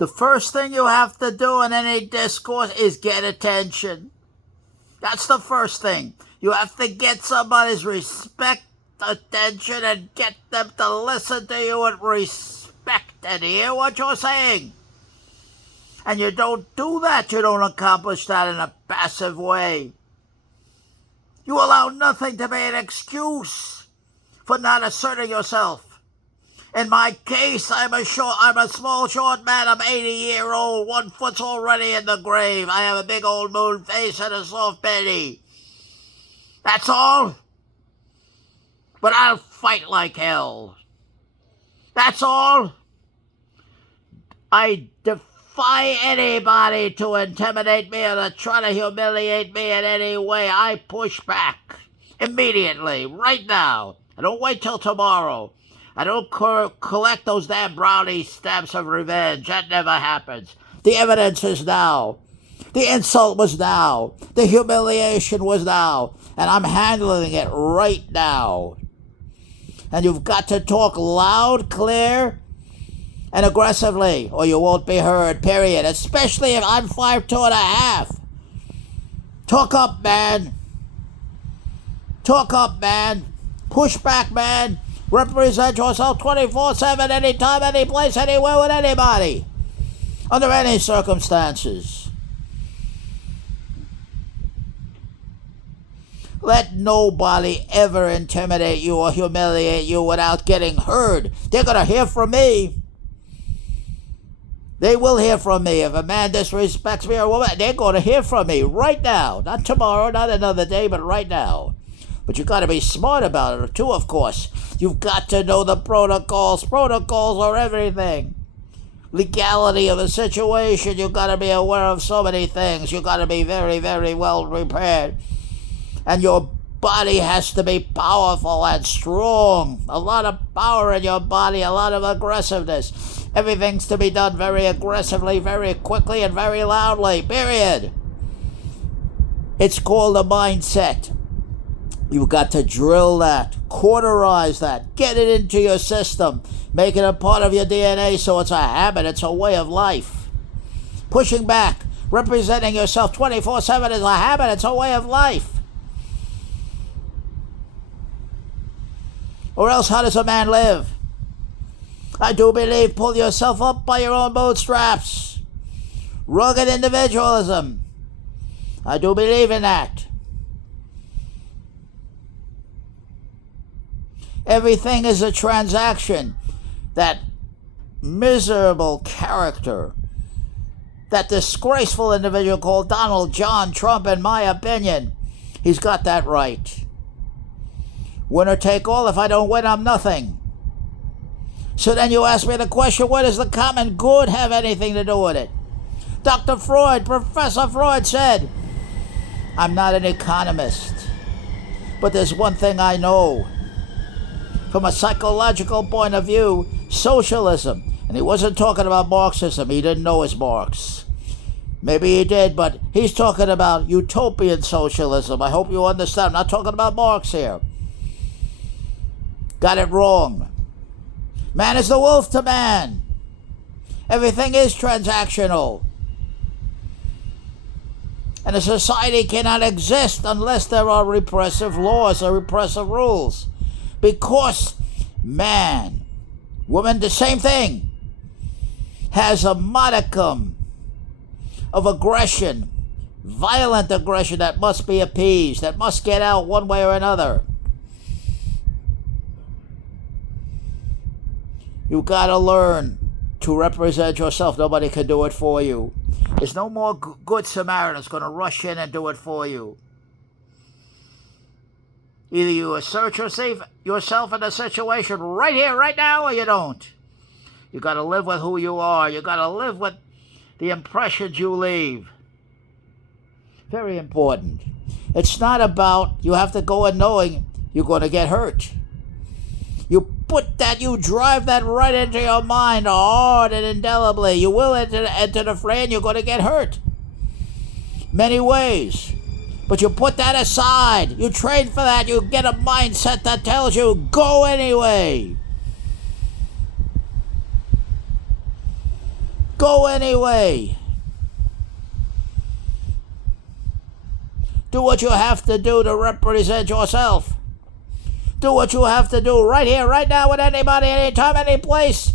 The first thing you have to do in any discourse is get attention. That's the first thing. You have to get somebody's respect, attention, and get them to listen to you with respect and hear what you're saying. And you don't do that, you don't accomplish that in a passive way. You allow nothing to be an excuse for not asserting yourself. In my case, I'm a small, short man. I'm 80-year-old. 1 foot's already in the grave. I have a big old moon face and a soft belly. That's all. But I'll fight like hell. That's all. I defy anybody to intimidate me or to try to humiliate me in any way. I push back immediately, right now. I don't wait till tomorrow. I don't collect those damn brownie stamps of revenge. That never happens. The evidence is now. The insult was now. The humiliation was now. And I'm handling it right now. And you've got to talk loud, clear, and aggressively, or you won't be heard, period. Especially if I'm 5'2½". Talk up, man. Talk up, man. Push back, man. Represent yourself 24/7, anytime, any place, anywhere, with anybody. Under any circumstances. Let nobody ever intimidate you or humiliate you without getting heard. They're going to hear from me. They will hear from me. If a man disrespects me or a woman, they're going to hear from me right now. Not tomorrow, not another day, but right now. But you've got to be smart about it, too, of course. You've got to know the protocols. Protocols are everything. Legality of the situation. You've got to be aware of so many things. You've got to be very, very well prepared. And your body has to be powerful and strong. A lot of power in your body, a lot of aggressiveness. Everything's to be done very aggressively, very quickly, and very loudly, period. It's called a mindset. You've got to drill that, cauterize that, get it into your system, make it a part of your DNA so it's a habit, it's a way of life. Pushing back, representing yourself 24/7 is a habit, it's a way of life. Or else how does a man live? I do believe pull yourself up by your own bootstraps. Rugged individualism. I do believe in that. Everything is a transaction. That miserable character, that disgraceful individual called Donald John Trump, in my opinion, he's got that right. Winner take all. If I don't win, I'm nothing. So then you ask me the question, what does the common good have anything to do with it? Dr. Freud, Professor Freud said, I'm not an economist, but there's one thing I know. From a psychological point of view, socialism, and he wasn't talking about Marxism, he didn't know his Marx. Maybe he did, but he's talking about utopian socialism. I hope you understand. I'm not talking about Marx here. Got it wrong. Man is the wolf to man. Everything is transactional. And a society cannot exist unless there are repressive laws or repressive rules. Because man, woman, the same thing, has a modicum of aggression, violent aggression that must be appeased, that must get out one way or another. You've got to learn to represent yourself. Nobody can do it for you. There's no more good Samaritans going to rush in and do it for you. Either you assert yourself in a situation right here, right now, or you don't. You got to live with who you are. You got to live with the impressions you leave. Very important. It's not about you have to go in knowing you're going to get hurt. You drive that right into your mind hard and indelibly. You will enter the fray and you're going to get hurt. Many ways. But you put that aside. You train for that. You get a mindset that tells you, go anyway. Go anyway. Do what you have to do to represent yourself. Do what you have to do right here, right now, with anybody, anytime, any place,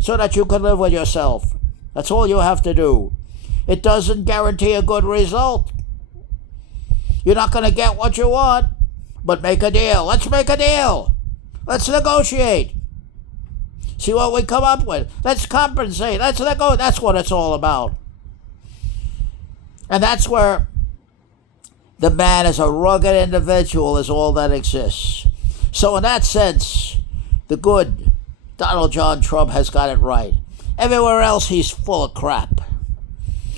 so that you can live with yourself. That's all you have to do. It doesn't guarantee a good result. You're not going to get what you want, but make a deal. Let's make a deal. Let's negotiate. See what we come up with. Let's compensate. Let's negotiate. That's what it's all about. And that's where the man as a rugged individual is all that exists. So in that sense, the good Donald John Trump has got it right. Everywhere else he's full of crap.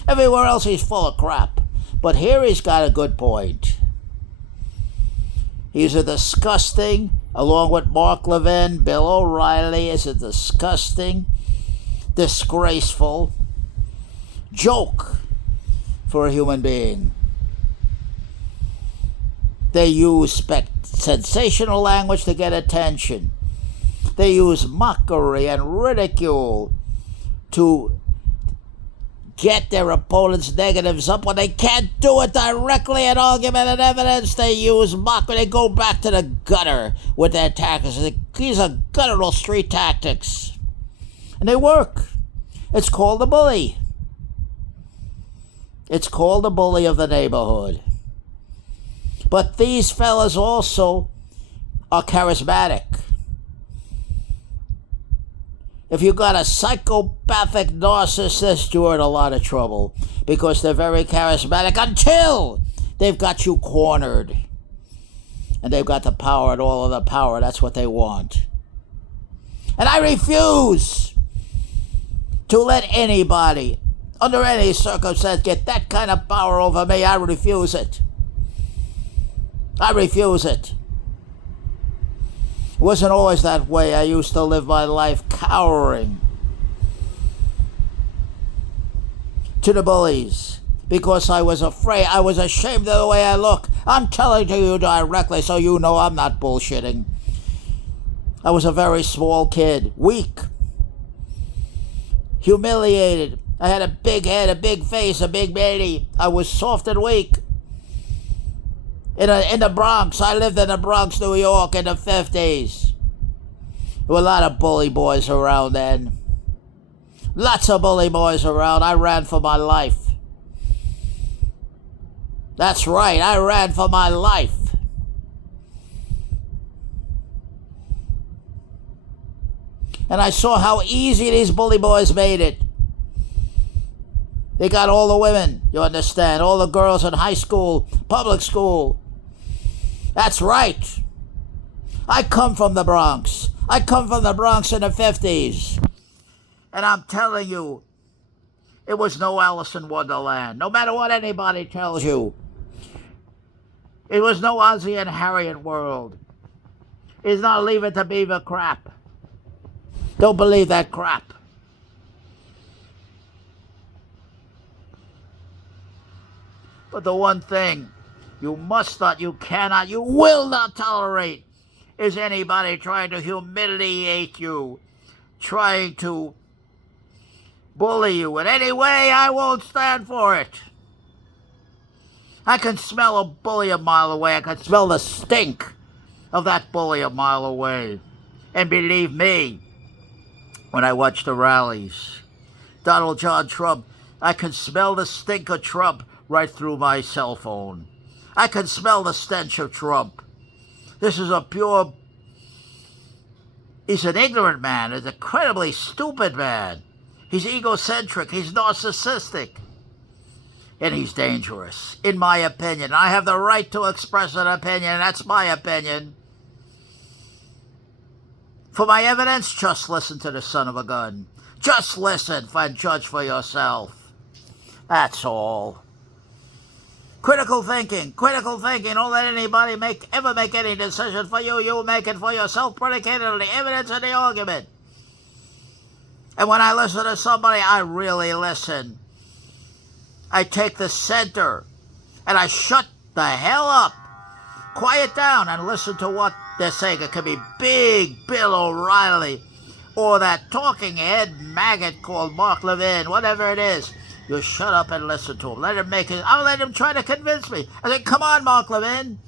Everywhere else he's full of crap. But here he's got a good point. He's a disgusting, along with Mark Levin, Bill O'Reilly, is a disgusting, disgraceful joke for a human being. They use sensational language to get attention. They use mockery and ridicule to get their opponent's negatives up. When they can't do it directly in argument and evidence, they use mockery. They go back to the gutter with their tactics. These are guttural street tactics. And they work. It's called the bully. It's called the bully of the neighborhood. But these fellas also are charismatic. If you got a psychopathic narcissist, you're in a lot of trouble because they're very charismatic until they've got you cornered. And they've got the power and all of the power. That's what they want. And I refuse to let anybody, under any circumstance, get that kind of power over me. I refuse it. I refuse it. It wasn't always that way. I used to live my life cowering to the bullies because I was afraid. I was ashamed of the way I look. I'm telling to you directly so you know I'm not bullshitting. I was a very small kid, weak, humiliated. I had a big head, a big face, a big belly. I was soft and weak. In the Bronx. I lived in the Bronx, New York in the 50s. There were a lot of bully boys around then. Lots of bully boys around. I ran for my life. That's right, I ran for my life. And I saw how easy these bully boys made it. They got all the women, you understand, all the girls in high school, public school. That's right. I come from the Bronx. I come from the Bronx in the 50s. And I'm telling you, it was no Alice in Wonderland. No matter what anybody tells you. It was no Ozzie and Harriet world. It's not Leave It to Beaver crap. Don't believe that crap. But the one thing you must not, you cannot, you will not tolerate is anybody trying to humiliate you, trying to bully you in any way. I won't stand for it. I can smell a bully a mile away. I can smell the stink of that bully a mile away. And believe me, when I watch the rallies, Donald John Trump, I can smell the stink of Trump right through my cell phone. I can smell the stench of Trump. This is a pure... He's an ignorant man. He's an incredibly stupid man. He's egocentric. He's narcissistic. And he's dangerous, in my opinion. I have the right to express an opinion. That's my opinion. For my evidence, just listen to the son of a gun. Just listen and judge for yourself. That's all. Critical thinking. Don't let anybody ever make any decision for you. You make it for yourself, predicated on the evidence and the argument. And when I listen to somebody, I really listen. I take the center and I shut the hell up. Quiet down and listen to what they're saying. It could be big Bill O'Reilly, or that talking head maggot called Mark Levin, whatever it is. You shut up and listen to him. Let him make it. I'll let him try to convince me. I said, come on, Mark Levin.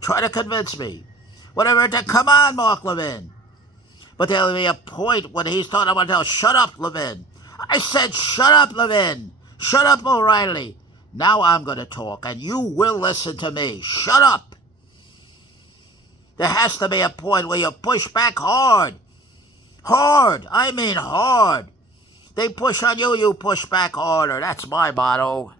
Try to convince me. Whatever it is, come on, Mark Levin. But there'll be a point when he's talking about, tell, shut up, Levin. I said, shut up, Levin. Shut up, O'Reilly. Now I'm going to talk, and you will listen to me. Shut up. There has to be a point where you push back hard. Hard. I mean hard. They push on you, you push back harder. That's my motto.